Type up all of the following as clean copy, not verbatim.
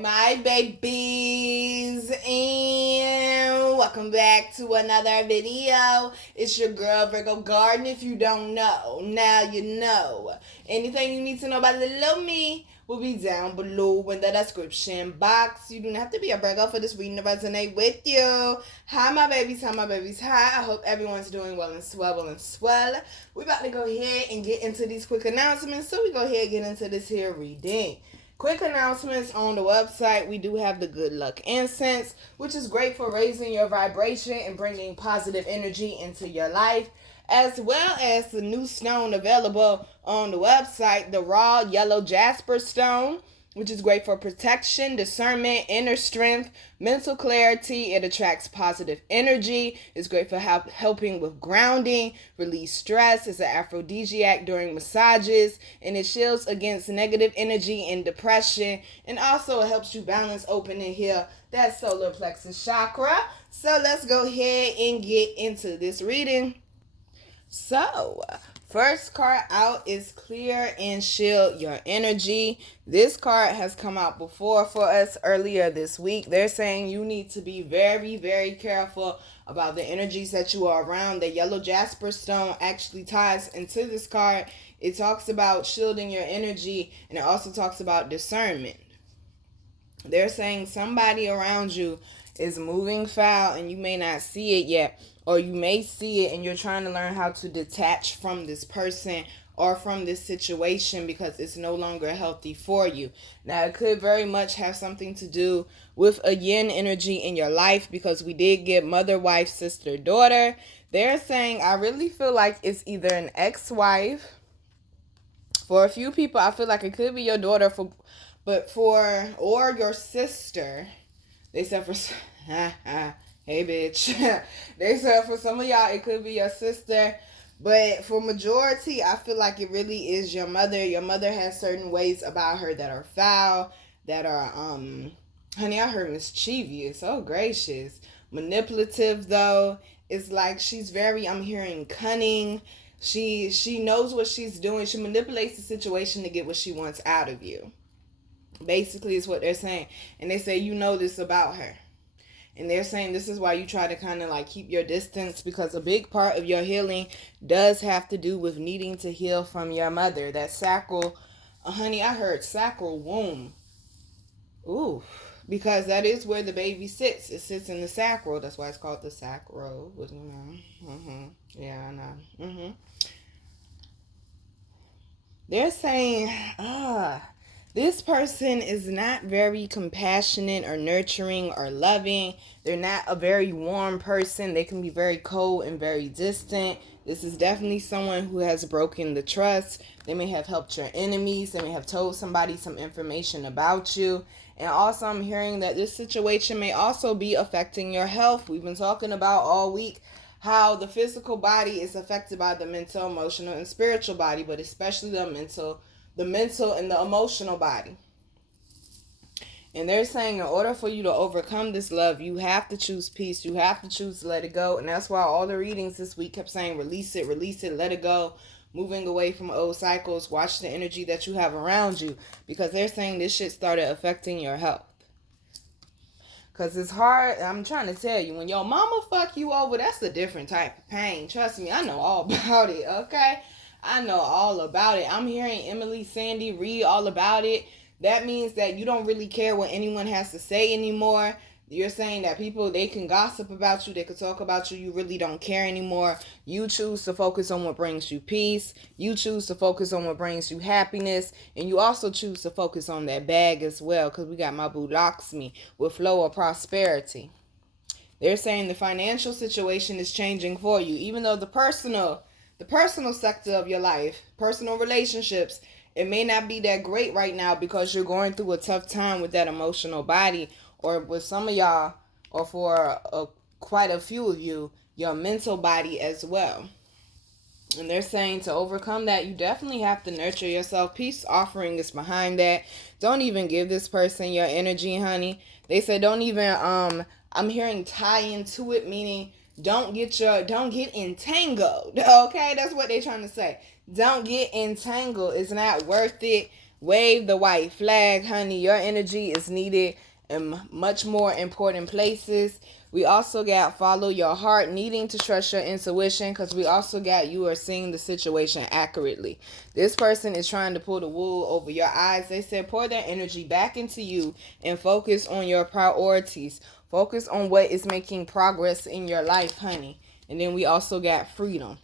my babies, and welcome back to another video. It's your girl Virgo Garden. If you don't know, now you know. Anything you need to know about little me will be down below in the description box. You do not have to be a Virgo for this reading to resonate with you. Hi my babies, hi my babies, hi. I hope everyone's doing well and swell. We're about to go ahead and get into these quick announcements. So we go ahead and get into this here reading. Quick announcements on the website. We do have the Good Luck Incense, which is great for raising your vibration and bringing positive energy into your life, as well as the new stone available on the website, the Raw Yellow Jasper Stone, which is great for protection, discernment, inner strength, mental clarity. It attracts positive energy. It's great for helping with grounding, release stress. It's an aphrodisiac during massages, and it shields against negative energy and depression. And also it helps you balance, open, and heal that solar plexus chakra. So let's go ahead and get into this reading. So, first card out is Clear and Shield Your Energy. This card has come out before for us earlier this week. They're saying you need to be very, very careful about the energies that you are around. The yellow jasper stone actually ties into this card. It talks about shielding your energy, and it also talks about discernment. They're saying somebody around you is moving foul and you may not see it yet, or you may see it and you're trying to learn how to detach from this person or from this situation because it's no longer healthy for you. Now, it could very much have something to do with a yin energy in your life, because we did get mother, wife, sister, daughter. They're saying, I really feel like it's either an ex-wife. For a few people, I feel like it could be your daughter, or your sister. They said for hey bitch. They said for some of y'all it could be your sister, but for majority I feel like it really is your mother. Your mother has certain ways about her that are foul, that are honey, I heard mischievous. Oh gracious. Manipulative though. It's like she's very, I'm hearing cunning. She knows what she's doing. She manipulates the situation to get what she wants out of you. Basically is what they're saying. And they say you know this about her. And they're saying this is why you try to kind of like keep your distance, because a big part of your healing does have to do with needing to heal from your mother. That sacral, honey, I heard sacral womb. Ooh, because that is where the baby sits. It sits in the sacral. That's why it's called the sacral. Yeah, I know. They're saying, this person is not very compassionate or nurturing or loving. They're not a very warm person. They can be very cold and very distant. This is definitely someone who has broken the trust. They may have helped your enemies. They may have told somebody some information about you. And also I'm hearing that this situation may also be affecting your health. We've been talking about all week how the physical body is affected by the mental, emotional, and spiritual body, but especially the mental and the emotional body. And they're saying in order for you to overcome this love, you have to choose peace. You have to choose to let it go. And that's why all the readings this week kept saying release it, let it go. Moving away from old cycles. Watch the energy that you have around you, because they're saying this shit started affecting your health. Because it's hard. I'm trying to tell you, when your mama fuck you over, that's a different type of pain. Trust me, I know all about it, okay? I know all about it. I'm hearing Emily, Sandy, read all about it. That means that you don't really care what anyone has to say anymore. You're saying that people, they can gossip about you, they can talk about you, you really don't care anymore. You choose to focus on what brings you peace. You choose to focus on what brings you happiness. And you also choose to focus on that bag as well, because we got my boo Lakshmi with flow of prosperity. They're saying the financial situation is changing for you, even though the personal sector of your life, personal relationships, it may not be that great right now because you're going through a tough time with that emotional body, or with some of y'all, or for quite a few of you, your mental body as well. And they're saying to overcome that, you definitely have to nurture yourself. Peace offering is behind that. Don't even give this person your energy, honey. They said don't even, I'm hearing tie into it, meaning don't get entangled. Okay, that's what they're trying to say. Don't get entangled. It's not worth it. Wave the white flag, honey. Your energy is needed in much more important places. We also got follow your heart, needing to trust your intuition, because we also got you are seeing the situation accurately. This person is trying to pull the wool over your eyes. They said pour their energy back into you and focus on your priorities. Focus on what is making progress in your life, honey. And then we also got freedom.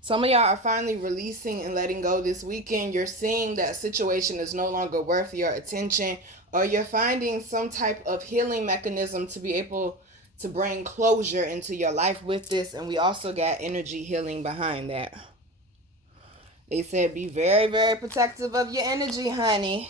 Some of y'all are finally releasing and letting go this weekend. You're seeing that situation is no longer worth your attention, or you're finding some type of healing mechanism to be able to bring closure into your life with this. And we also got energy healing behind that. They said be very, very protective of your energy, honey.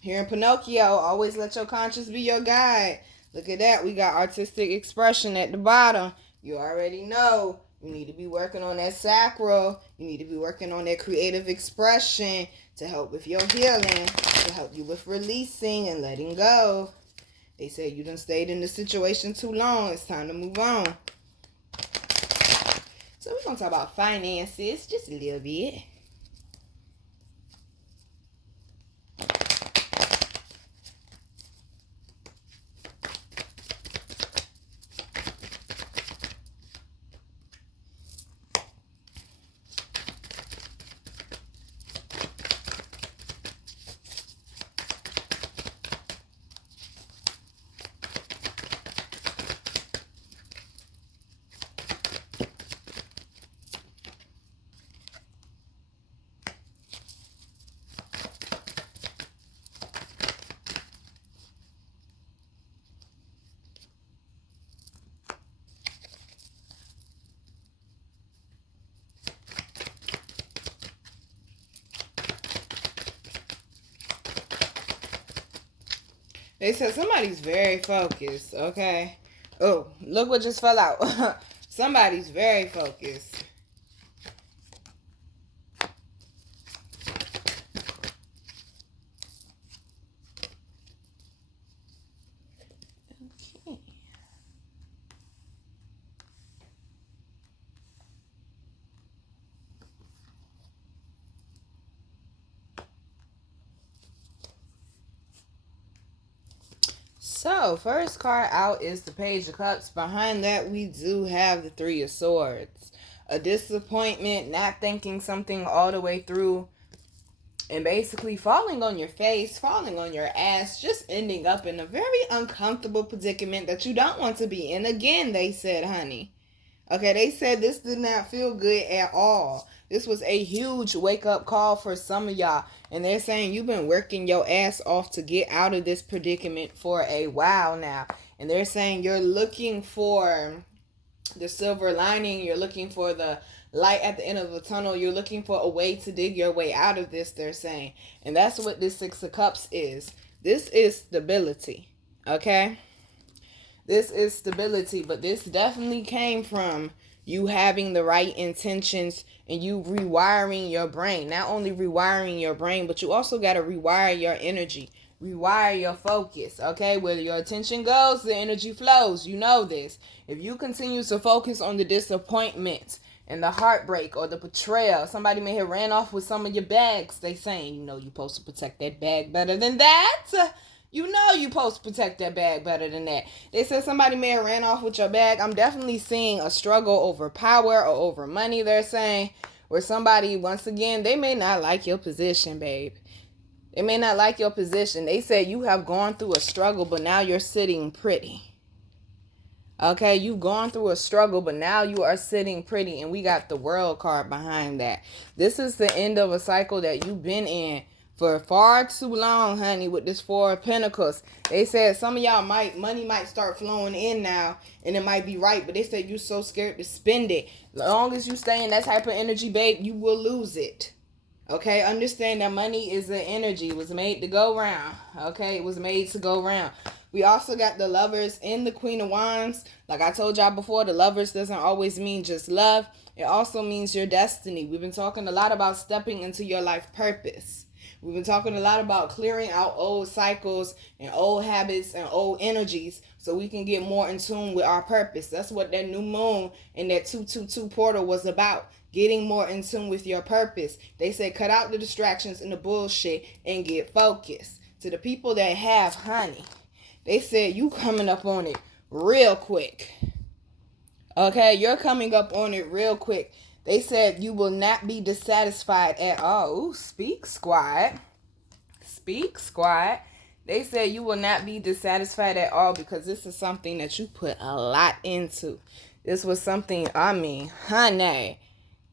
Here in Pinocchio, always let your conscience be your guide. Look at that. We got artistic expression at the bottom. You already know. You need to be working on that sacral. You need to be working on that creative expression to help with your healing, to help you with releasing and letting go. They say you done stayed in the situation too long. It's time to move on. So we're going to talk about finances just a little bit. They said somebody's very focused, okay? Oh, look what just fell out. Somebody's very focused. Okay. So, first card out is the Page of Cups. Behind that, we do have the Three of Swords. A disappointment, not thinking something all the way through, and basically falling on your face, falling on your ass, just ending up in a very uncomfortable predicament that you don't want to be in. Again, they said, honey. Okay, they said this did not feel good at all. This was a huge wake-up call for some of y'all. And they're saying you've been working your ass off to get out of this predicament for a while now. And they're saying you're looking for the silver lining. You're looking for the light at the end of the tunnel. You're looking for a way to dig your way out of this, they're saying. And that's what this Six of Cups is. This is stability. Okay? This is stability, but this definitely came from you having the right intentions and you rewiring your brain. Not only rewiring your brain, but you also got to rewire your energy, rewire your focus, okay? Where your attention goes, the energy flows. You know this. If you continue to focus on the disappointment and the heartbreak or the betrayal, somebody may have ran off with some of your bags. They saying, you know, you're supposed to protect that bag better than that. You know you're supposed to protect that bag better than that. They said somebody may have ran off with your bag. I'm definitely seeing a struggle over power or over money, they're saying. Where somebody, once again, they may not like your position, babe. They may not like your position. They said you have gone through a struggle, but now you're sitting pretty. Okay, you've gone through a struggle, but now you are sitting pretty. And we got the World card behind that. This is the end of a cycle that you've been in for far too long, honey, with this Four of Pentacles. They said some of y'all money might start flowing in now, and it might be right, but they said you're so scared to spend it. As long as you stay in that type of energy, babe, you will lose it. Okay, understand that money is an energy. It was made to go round. Okay, it was made to go round. We also got the Lovers and the Queen of Wands. Like I told y'all before, the Lovers doesn't always mean just love. It also means your destiny. We've been talking a lot about stepping into your life purpose. We've been talking a lot about clearing out old cycles and old habits and old energies so we can get more in tune with our purpose. That's what that new moon and that 222 portal was about. getting more in tune with your purpose. They said cut out the distractions and the bullshit and get focused. To the people that have honey, they said you coming up on it real quick. Okay, you're coming up on it real quick. They said you will not be dissatisfied at all. Ooh, speak, squad. Speak, squad. They said you will not be dissatisfied at all because this is something that you put a lot into. This was something, honey,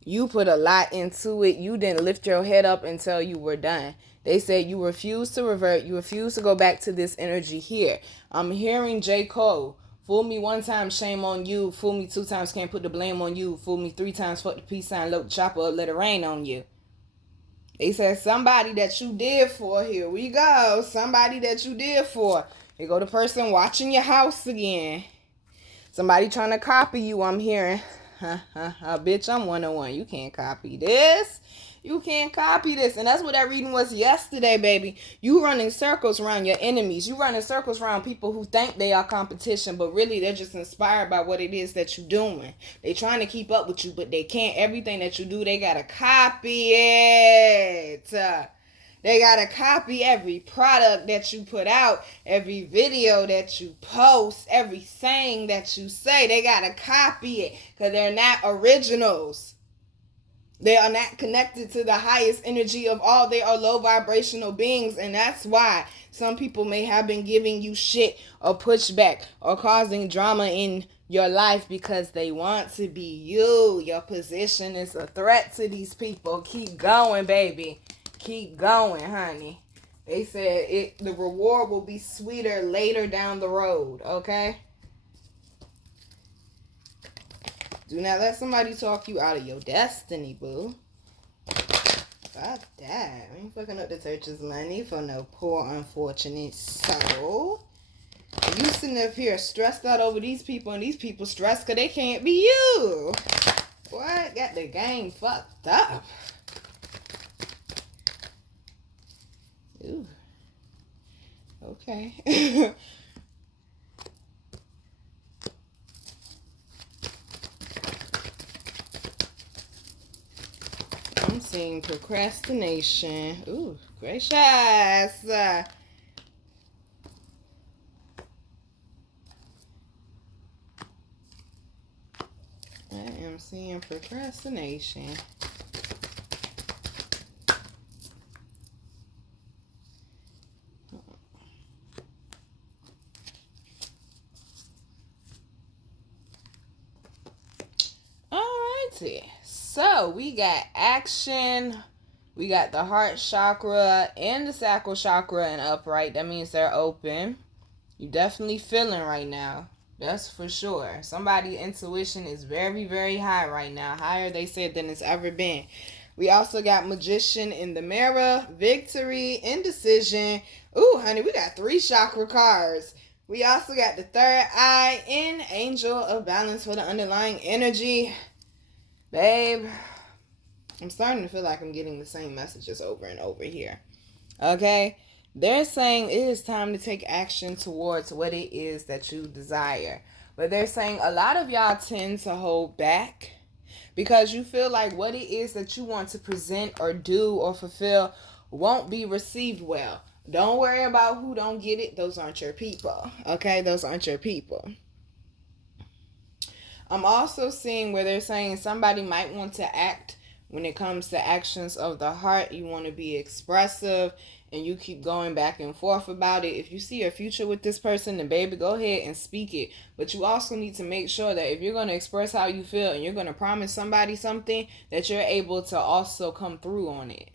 you put a lot into it. You didn't lift your head up until you were done. They said you refuse to revert. You refuse to go back to this energy here. I'm hearing J. Cole. Fool me one time, shame on you. Fool me 2 times, can't put the blame on you. Fool me 3 times, fuck the peace sign, load the chopper up, let it rain on you. They said somebody that you did for. Here we go. Somebody that you did for. Here go the person watching your house again. Somebody trying to copy you, I'm hearing. Bitch, I'm 101. You can't copy this. You can't copy this. And that's what that reading was yesterday, baby. You running circles around your enemies. You running circles around people who think they are competition, but really they're just inspired by what it is that you're doing. They trying to keep up with you, but they can't. Everything that you do, they got to copy it. They got to copy every product that you put out, every video that you post, every saying that you say. They got to copy it because they're not originals. They are not connected to the highest energy of all. They are low vibrational beings, and that's why some people may have been giving you shit or pushback or causing drama in your life because they want to be you. Your position is a threat to these people. Keep going, baby. Keep going, honey. They said the reward will be sweeter later down the road, okay? Do not let somebody talk you out of your destiny, boo. Fuck that. I ain't fucking up the church's money for no poor, unfortunate soul. You sitting up here stressed out over these people, and these people stressed because they can't be you. What? Got the game fucked up. Ooh. Okay. I'm seeing procrastination. Ooh, gracious. I am seeing procrastination. Alrighty. So we got action. We got the heart chakra and the sacral chakra in upright. That means they're open. You're definitely feeling right now. That's for sure. Somebody's intuition is very, very high right now. Higher, they said, than it's ever been. We also got magician in the mirror, victory, indecision. Ooh, honey, we got 3 chakra cards. We also got the third eye and angel of balance for the underlying energy. Babe, I'm starting to feel like I'm getting the same messages over and over here. Okay? They're saying it is time to take action towards what it is that you desire. But they're saying a lot of y'all tend to hold back because you feel like what it is that you want to present or do or fulfill won't be received well. Don't worry about who don't get it. Those aren't your people. Okay? Those aren't your people. I'm also seeing where they're saying somebody might want to act when it comes to actions of the heart. You want to be expressive and you keep going back and forth about it. If you see a future with this person, then baby, go ahead and speak it. But you also need to make sure that if you're going to express how you feel and you're going to promise somebody something, that you're able to also come through on it.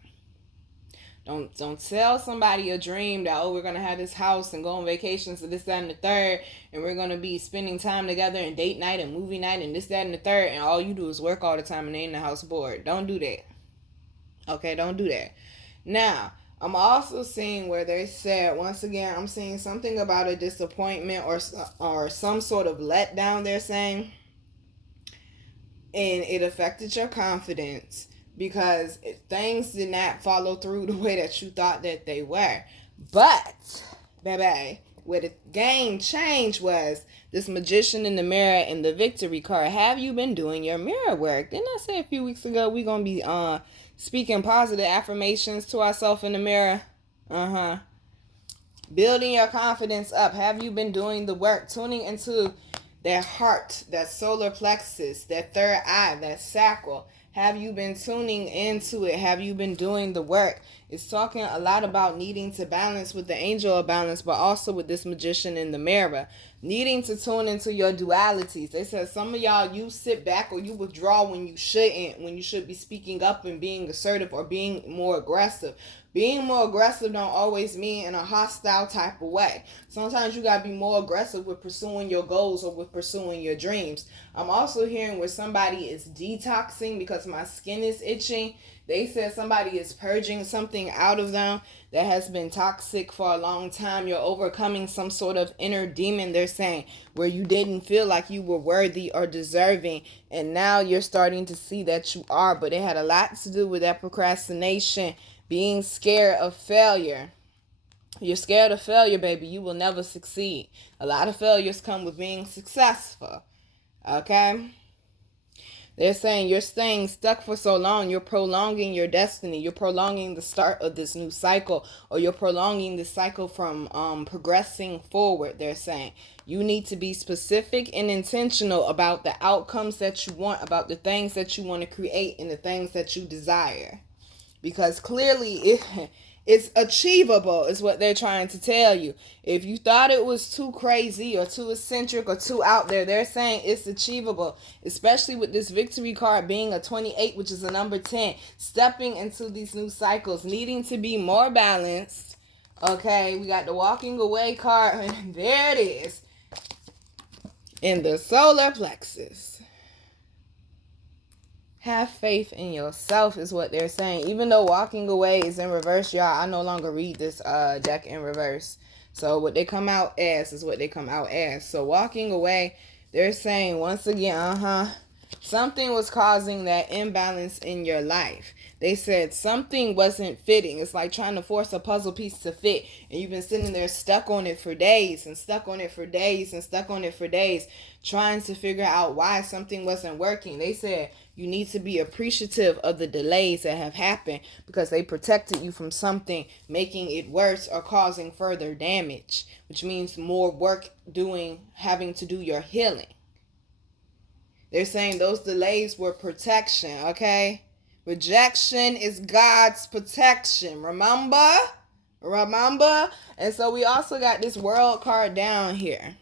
Don't tell somebody a dream that, oh, we're going to have this house and go on vacations and this, that, and the third, and we're going to be spending time together and date night and movie night and this, that, and the third, and all you do is work all the time and they in the house bored. Don't do that. Okay, don't do that. Now, I'm also seeing where they said, once again, I'm seeing something about a disappointment or some sort of letdown, they're saying, and it affected your confidence because things did not follow through the way that you thought that they were. But, baby, where the game change was this Magician in the mirror and the Victory card. Have you been doing your mirror work? Didn't I say a few weeks ago we're going to be speaking positive affirmations to ourselves in the mirror? Building your confidence up. Have you been doing the work? Tuning into that heart, that solar plexus, that third eye, that sacral. Have you been tuning into it? Have you been doing the work? It's talking a lot about needing to balance with the angel of balance, but also with this Magician in the mirror. Needing to tune into your dualities. They said some of y'all, you sit back or you withdraw when you shouldn't, when you should be speaking up and being assertive or being more aggressive. Being more aggressive don't always mean in a hostile type of way. Sometimes you got to be more aggressive with pursuing your goals or with pursuing your dreams. I'm also hearing where somebody is detoxing because my skin is itching. They said somebody is purging something out of them that has been toxic for a long time. You're overcoming some sort of inner demon, they're saying, where you didn't feel like you were worthy or deserving. And now you're starting to see that you are. But it had a lot to do with that procrastination, being scared of failure. You're scared of failure, baby. You will never succeed. A lot of failures come with being successful. Okay? They're saying you're staying stuck for so long. You're prolonging your destiny. You're prolonging the start of this new cycle, or you're prolonging this cycle from progressing forward. They're saying you need to be specific and intentional about the outcomes that you want, about the things that you want to create and the things that you desire. Because clearly it's achievable is what they're trying to tell you. If you thought it was too crazy or too eccentric or too out there, they're saying it's achievable. Especially with this Victory card being a 28, which is a number 10. Stepping into these new cycles, needing to be more balanced. Okay, we got the walking away card. And there it is. In the solar plexus. Have faith in yourself is what they're saying. Even though walking away is in reverse, y'all, I no longer read this deck in reverse. So what they come out as is what they come out as. So walking away, they're saying once again, something was causing that imbalance in your life. They said something wasn't fitting. It's like trying to force a puzzle piece to fit. And you've been sitting there stuck on it for days and stuck on it for days and stuck on it for days, trying to figure out why something wasn't working. They said you need to be appreciative of the delays that have happened because they protected you from something making it worse or causing further damage, which means more work having to do your healing. They're saying those delays were protection, okay? Rejection is God's protection. Remember? And so we also got this World card down here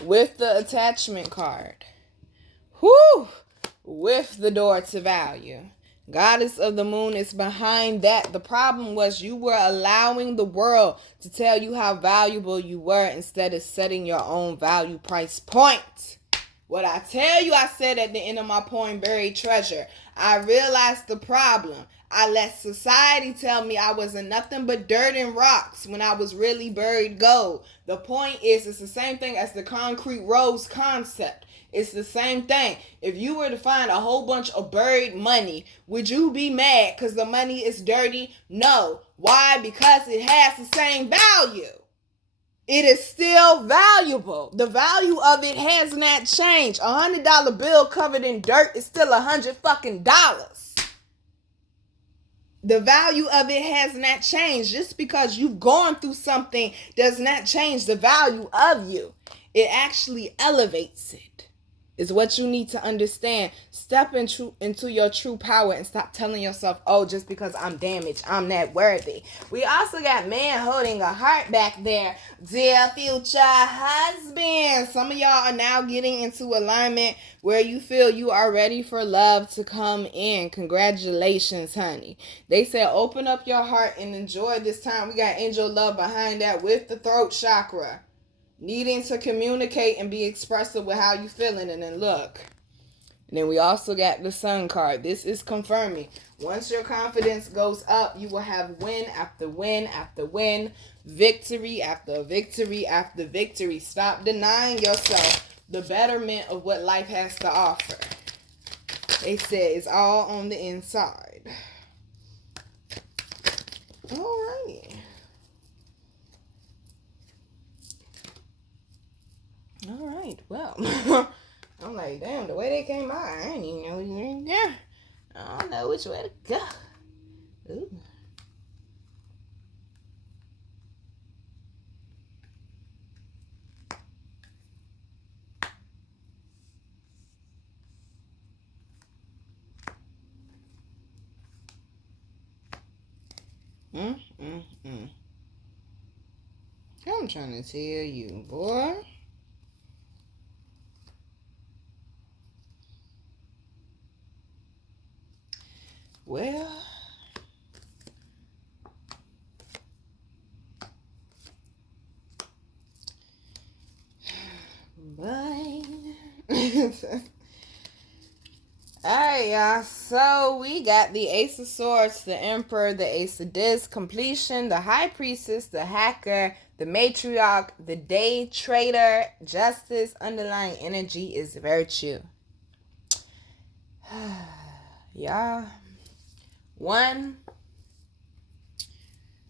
with the Attachment card. With the Door to Value. Goddess of the Moon is behind that. The problem was you were allowing the world to tell you how valuable you were instead of setting your own value price point. What I tell you, I said at the end of my poem, Buried Treasure. I realized the problem. I let society tell me I wasn't nothing but dirt and rocks when I was really buried gold. The point is, it's the same thing as the Koncrete Rose concept. It's the same thing. If you were to find a whole bunch of buried money, would you be mad because the money is dirty? No. Why? Because it has the same value. It is still valuable. The value of it has not changed. $100 bill covered in dirt is still $100 fucking dollars. The value of it has not changed. Just because you've gone through something does not change the value of you. It actually elevates it. Is what you need to understand. Step into your true power and stop telling yourself, oh, just because I'm damaged, I'm not worthy. We also got man holding a heart back there. Dear future husband. Some of y'all are now getting into alignment where you feel you are ready for love to come in. Congratulations, honey. They said open up your heart and enjoy this time. We got angel love behind that with the throat chakra. Needing to communicate and be expressive with how you feeling. And then look. And then we also got the Sun card. This is confirming. Once your confidence goes up, you will have win after win after win. Victory after victory after victory. Stop denying yourself the betterment of what life has to offer. They said it's all on the inside. Alrighty. All right, well, I'm like, damn, the way they came out, I didn't even know you were in there. I don't know which way to go. Ooh. I'm trying to tell you, boy. Well, bye. Alright, y'all. So we got the Ace of Swords, the Emperor, the Ace of Discs, Completion, the High Priestess, the Hacker, the Matriarch, the Day Trader, Justice. Underlying energy is virtue. Y'all. One,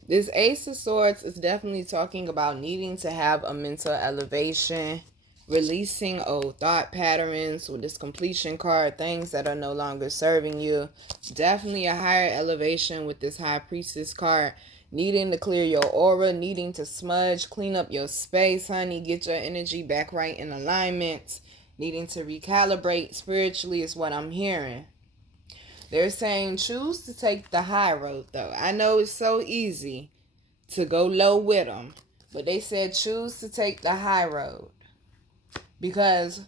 this Ace of Swords is definitely talking about needing to have a mental elevation, releasing old thought patterns with this completion card, things that are no longer serving you. Definitely a higher elevation with this High Priestess card, needing to clear your aura, needing to smudge, clean up your space, honey, get your energy back right in alignment, needing to recalibrate spiritually is what I'm hearing. They're saying choose to take the high road, though. I know it's so easy to go low with them, but they said choose to take the high road. Because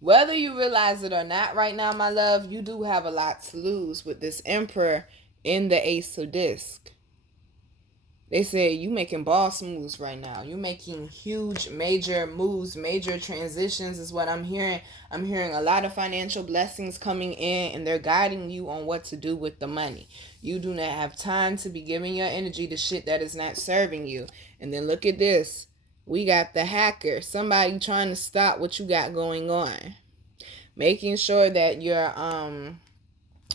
whether you realize it or not right now, my love, you do have a lot to lose with this Emperor in the Ace of Discs. They said you making boss moves right now. You're making huge, major moves, major transitions is what I'm hearing. I'm hearing a lot of financial blessings coming in, and they're guiding you on what to do with the money. You do not have time to be giving your energy to shit that is not serving you. And then look at this. We got the Hacker. Somebody trying to stop what you got going on. Making sure that you're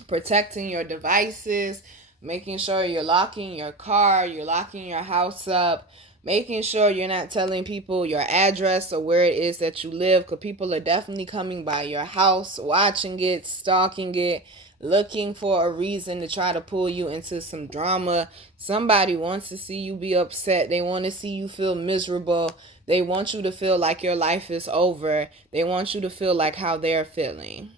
protecting your devices, making sure you're locking your car, you're locking your house up, making sure you're not telling people your address or where it is that you live, because people are definitely coming by your house, watching it, stalking it, looking for a reason to try to pull you into some drama. Somebody wants to see you be upset. They want to see you feel miserable. They want you to feel like your life is over. They want you to feel like how they're feeling.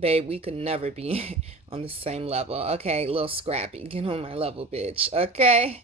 Babe, we could never be on the same level. Okay, a little scrappy. Get on my level, bitch. Okay?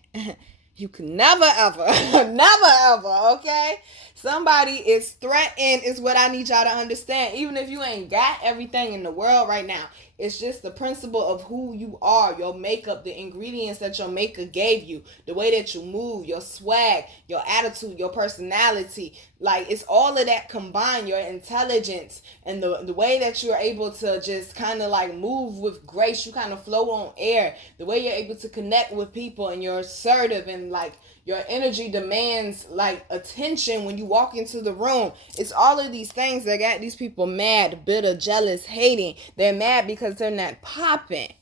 You can never, ever, never, ever, okay? Somebody is threatened is what I need y'all to understand. Even if you ain't got everything in the world right now, it's just the principle of who you are, your makeup, the ingredients that your maker gave you, the way that you move, your swag, your attitude, your personality. Like, it's all of that combined, your intelligence, and the way that you're able to just kind of like move with grace. You kind of float on air. The way you're able to connect with people, and you're assertive, and like your energy demands like attention when you walk into the room. It's all of these things that got these people mad, bitter, jealous, hating. They're mad because they're not popping.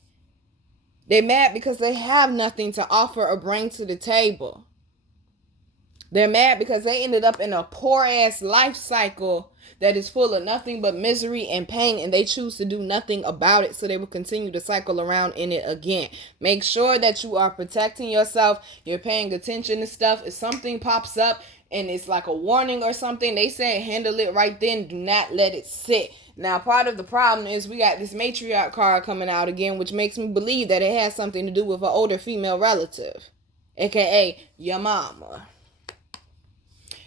They're mad because they have nothing to offer or bring to the table. They're mad because they ended up in a poor ass life cycle that is full of nothing but misery and pain, and they choose to do nothing about it, so they will continue to cycle around in it again. Make sure that you are protecting yourself. You're paying attention to stuff. If something pops up and it's like a warning or something, they say handle it right then. Do not let it sit. Now, part of the problem is we got this matriarch card coming out again, which makes me believe that it has something to do with an older female relative, aka your mama.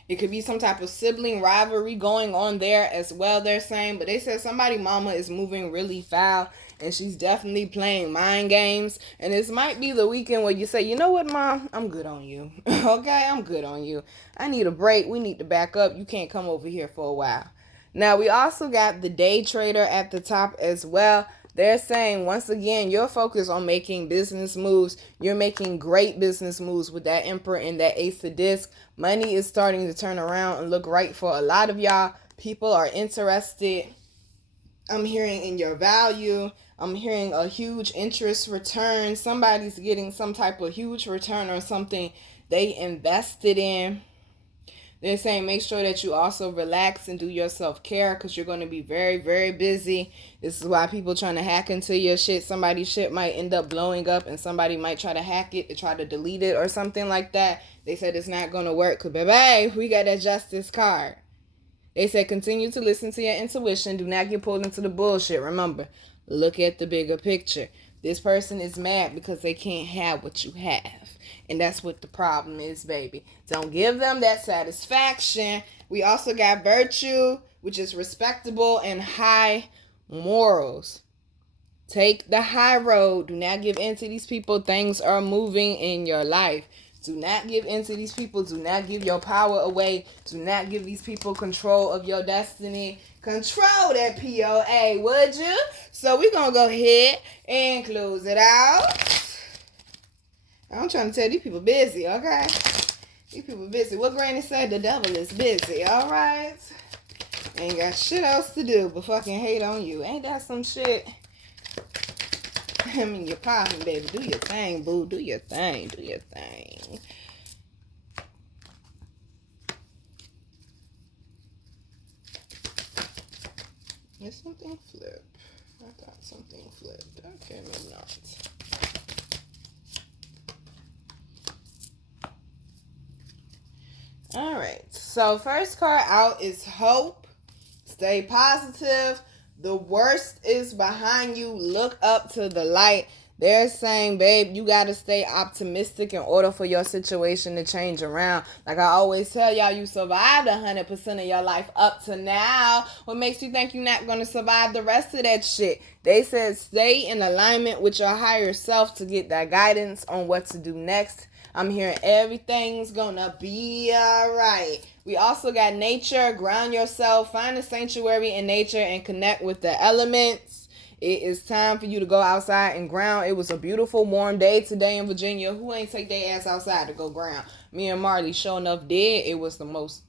It could be some type of sibling rivalry going on there as well, they're saying. But they said somebody mama is moving really foul, and she's definitely playing mind games. And this might be the weekend where you say, you know what, Mom? I'm good on you. Okay, I'm good on you. I need a break. We need to back up. You can't come over here for a while. Now, we also got the day trader at the top as well. They're saying, once again, you're focused on making business moves. You're making great business moves with that Emperor and that Ace of Discs. Money is starting to turn around and look right for a lot of y'all. People are interested. I'm hearing in your value. I'm hearing a huge interest return. Somebody's getting some type of huge return on something they invested in. They're saying make sure that you also relax and do your self-care because you're going to be very, very busy. This is why people trying to hack into your shit. Somebody's shit might end up blowing up and somebody might try to hack it to try to delete it or something like that. They said it's not going to work because, baby, we got that justice card. They said continue to listen to your intuition. Do not get pulled into the bullshit. Remember, look at the bigger picture. This person is mad because they can't have what you have. And that's what the problem is, baby. Don't give them that satisfaction. We also got virtue, which is respectable and high morals. Take the high road. Do not give in to these people. Things are moving in your life. Do not give in to these people. Do not give your power away. Do not give these people control of your destiny. Control that POA, would you? So we're going to go ahead and close it out. I'm trying to tell these people busy, okay? These people busy. What Granny said, the devil is busy, all right? Ain't got shit else to do but fucking hate on you. Ain't that some shit? I mean, you're popping, baby. Do your thing, boo. Do your thing. Do your thing. Is something flipped? I thought something flipped. Okay, maybe not. All right. So first card out is hope. Stay positive. The worst is behind you. Look up to the light. They're saying, babe, you got to stay optimistic in order for your situation to change around. Like I always tell y'all, you survived 100% of your life up to now. What makes you think you're not going to survive the rest of that shit? They said stay in alignment with your higher self to get that guidance on what to do next. I'm hearing everything's gonna be all right. We also got nature. Ground yourself. Find a sanctuary in nature and connect with the elements. It is time for you to go outside and ground. It was a beautiful, warm day today in Virginia. Who ain't take their ass outside to go ground? Me and Marley sure enough did. It was the most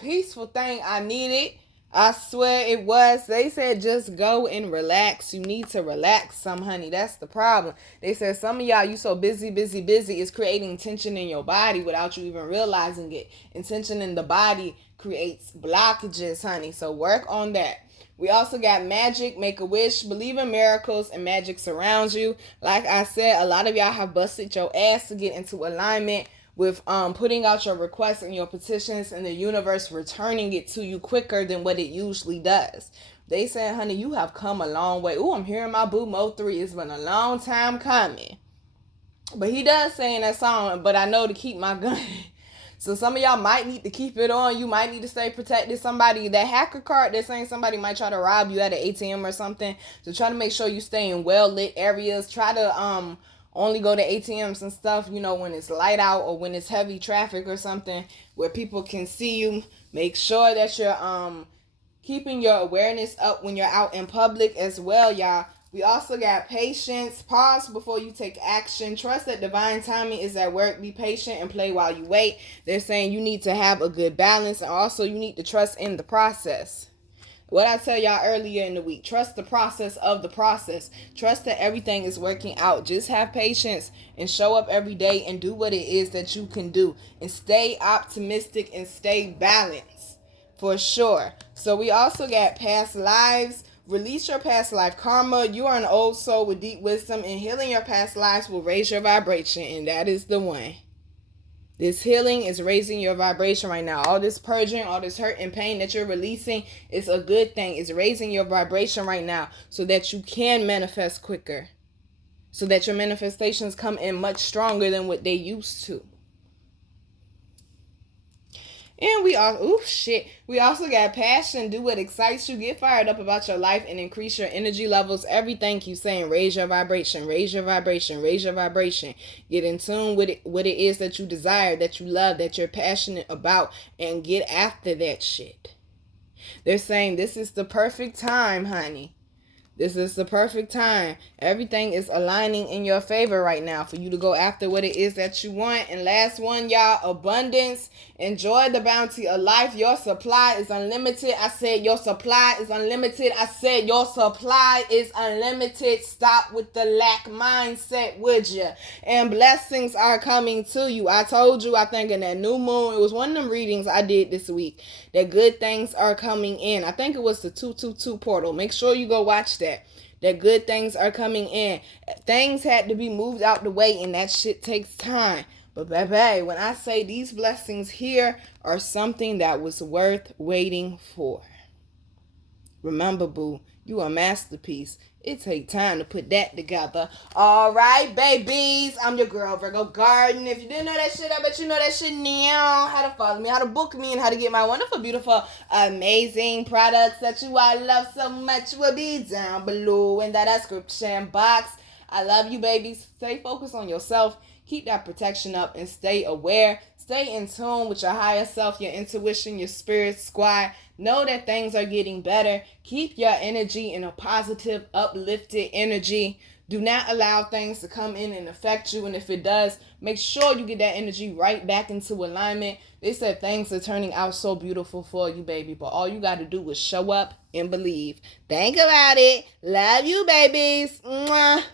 peaceful thing I needed. I swear it was. They said just go and relax. You need to relax some, honey. That's the problem. They said some of y'all, you so busy, it's creating tension in your body without you even realizing it. And tension in the body creates blockages, honey. So work on that. We also got magic, make a wish, believe in miracles, and magic surrounds you. Like I said, a lot of y'all have busted your ass to get into alignment with putting out your requests and your petitions and the universe returning it to you quicker than what it usually does. They said, honey, you have come a long way. Ooh, I'm hearing my boo Mo 3. It's been a long time coming. But he does say in that song, but I know to keep my gun. So some of y'all might need to keep it on. You might need to stay protected. Somebody, that hacker card, they're saying somebody might try to rob you at an ATM or something. So try to make sure you stay in well-lit areas. Try to only go to ATMs and stuff, you know, when it's light out or when it's heavy traffic or something where people can see you. Make sure that you're keeping your awareness up when you're out in public as well, y'all. We also got patience. Pause before you take action. Trust that divine timing is at work. Be patient and play while you wait. They're saying you need to have a good balance, and also you need to trust in the process. What I tell y'all earlier in the week, trust the process of the process. Trust that everything is working out. Just have patience and show up every day and do what it is that you can do. And stay optimistic and stay balanced for sure. So we also got past lives. Release your past life karma. You are an old soul with deep wisdom, and healing your past lives will raise your vibration, and that is the one. This healing is raising your vibration right now. All this purging, all this hurt and pain that you're releasing is a good thing. It's raising your vibration right now so that you can manifest quicker. So that your manifestations come in much stronger than what they used to. And we also got passion. Do what excites you. Get fired up about your life and increase your energy levels. Everything keeps saying raise your vibration, raise your vibration, raise your vibration. Get in tune with what it is that you desire, that you love, that you're passionate about, and get after that shit. They're saying this is the perfect time, honey. This is the perfect time. Everything is aligning in your favor right now for you to go after what it is that you want. And last one, y'all, abundance. Enjoy the bounty of life. Your supply is unlimited. I said your supply is unlimited. I said your supply is unlimited. Stop with the lack mindset, would you? And blessings are coming to you. I told you, I think in that new moon, it was one of them readings I did this week, that good things are coming in. I think it was the 222 portal. Make sure you go watch that good things are coming in. Things had to be moved out the way, and that shit takes time. But baby, when I say these blessings here are something that was worth waiting for. Remember, boo, you a masterpiece. It take time to put that together. All right, babies. I'm your girl, Virgo Garden. If you didn't know that shit, I bet you know that shit now. How to follow me, how to book me, and how to get my wonderful, beautiful, amazing products that you all love so much will be down below in that description box. I love you, babies. Stay focused on yourself. Keep that protection up and stay aware. Stay in tune with your higher self, your intuition, your spirit squad. Know that things are getting better. Keep your energy in a positive, uplifted energy. Do not allow things to come in and affect you. And if it does, make sure you get that energy right back into alignment. They said things are turning out so beautiful for you, baby. But all you got to do is show up and believe. Think about it. Love you, babies. Mwah.